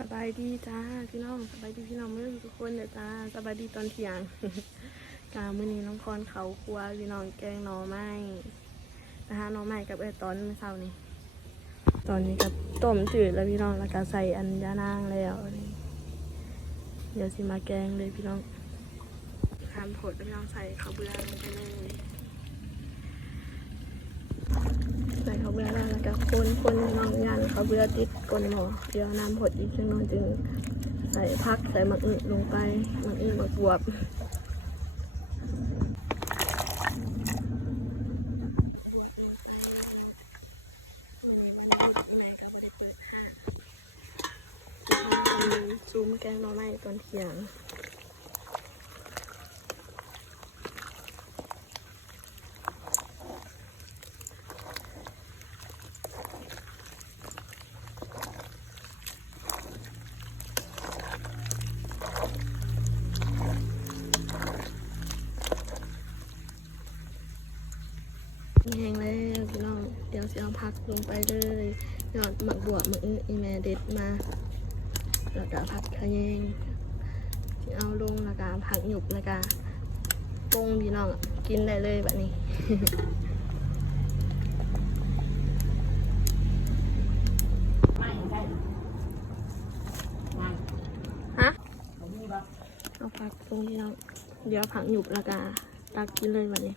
สบายดีจ้าพี่น้องสบายดีพี่น้องเมื่อทุกคนเด้อจ้าสบายดีตอนเที่ยงกามื้อนี้น้องคอนเขาครัวพี่น้องแกงหน่อไม้นะคะหน่อไม้กับเอตอนเมื่อเช้านี้ตอนนี้กับต้มจืดแล้วพี่น้องแล้วก็ใส่อันยานางแล้วนี่เดี๋ยวสิมาแกงเลยพี่น้องทำผดพี่น้องใส่ข้าวเบื่อลงไปเลยใส่ข้าวเบื่อแล้วแล้วก็ คนคนน้องยันเขาเบื่อติดก้นหมอเดี๋ยวน้ำผดอีกจังนองจึงใส่พักใส่มักอึลงไปมักอึมักบวบซูมแกงหน่อไม้ตอนเที่ยง แห้งแล้วพี่น้อง เดี๋ยวสิเอาพักลงไปเลยยอดหมักบวบหมักอื้ออีแม่เด็ดมาแล้วก็ผัดขะแยงสิเอาลงแล้วก็ผักหยุบแล้วก็ปรุงพี่น้องกินได้เลยแบบนี้ไม่ได้ไม่ฮะไม่มีบ่เอาผักปรุงพี่น้องเดี๋ยวผักหยุบแล้วก็ตักกินเลยแบบนี้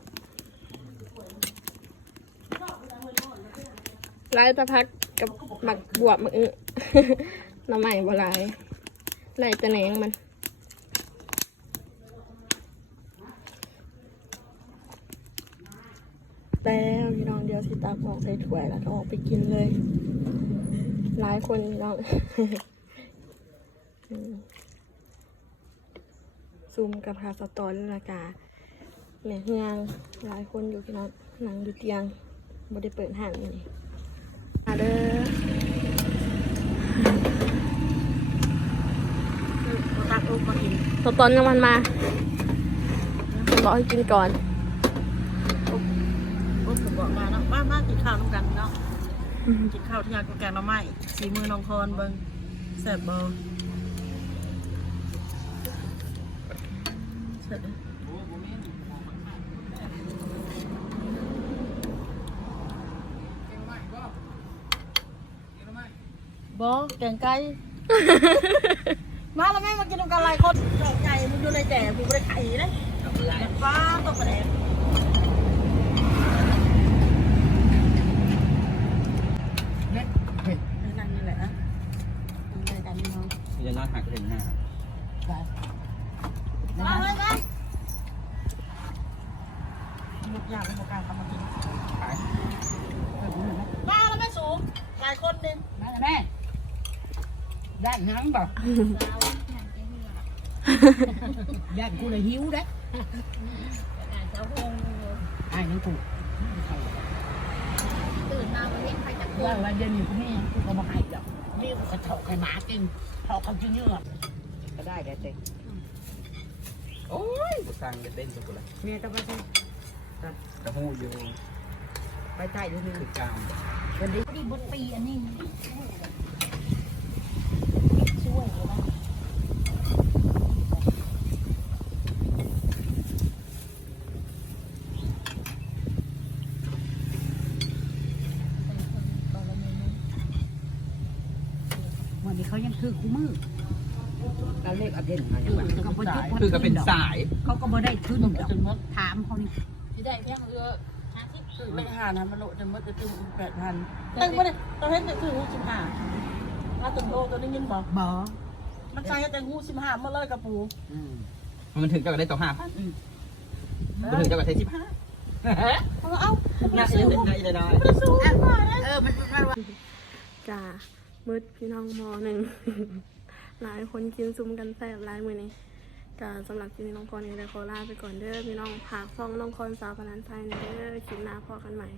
ไล่ตะพักกับหมักบวบมือหน้ำใหม่บ่ลายไล่ตะแหนงมันแล้วพี่น้องเดียวสิตักออกใส่ถ้วยแล้วก็ออกไปกินเลย หลายคนพี่น้องซูมกับคาสตอนและกาแม่เฮืองหลายคนอยู่พี่น้องนั่งอยู่เตียงบ่ได้เปิดห้างนี่มาเด้อ ตัก ลูกมากินสตอนยังมันมาบอกให้กินก่อนลูกผมบอกมาเนาะมามากินข้าวน้ำกันเนาะกินข้าวที่งานกับแกงหน้ำไม้สีมือน้องคอนเบิ่งแซ่บบ่แซ่บเด้อบ่แกงไก่ มาแล้ว คนดอกใหญ่มึงอยู่ในแต่มึงไม่ได้ไข่เลยฟ้าต้องกระแดงนั่นนี่แหละนะนั่นกันน้องจะนอนหักถึงหน้ามาเลยกันมุกยากเป็นโอกาสทำมากินขายมาแล้วแม่สูงหลายคนเด่นมาแล้วแม่ด้านนังบ่ ด้านกูเลยหิวเด้ไอ้นั่นกูตื่นมาวันนี้ใครจะกลัวว่าวันเดียวนี้กูไม่กูก็มาให้ดอกนี่กูก็เถาะไข่หมากินเถาะเขากินเนื้อก็ได้แกเจ๊โอ้ยกูสั่งจะเด่นสุดเลยเมียต้องไปใช่กระหูอยู่ไปใต้ดูนึงคือกลางวันนี้ดีบนปีอันนี้ ช่วยเลยนะ วั นนี้เขายังคือกูมือแล้วเลขอัปเดตมาอย่างไรเขาบ่ยุบคือก็เป็นสาย เขาก็บ่ได้ขึ้นดอกถามเขานี่ที่ได้เพียงเรือห้าสิบตื่นไม่หานะมันโลจะมันจะตื่นแปดพันตึ้งไม่ได้ตอนเห็นแต่ตื่นหูสิบห้าถ้าตึงโลตัวนี้ยินบอกบ่มันใส่แต่หูสิบห้ามาเลยกับปูอืมมันถึงจะได้ต่อห้าพันมันถึงจะได้สิบห้าเอาเอาน่าจะได้ได้ได้ไม่ได้สู้มาเลยเออมันมันว่าจ้า มืดพี่น้องมอหนึ่ง หลายคนกินซุ้มกันแซ่บหลายมือนี้ก็สำหรับกินน้องคอนนี่ได้ขอลาไปก่อนเด้อพี่น้องผากฟองน้องคอนสาวพนันไทยเด้อคลิปหน้าพอกันใหม่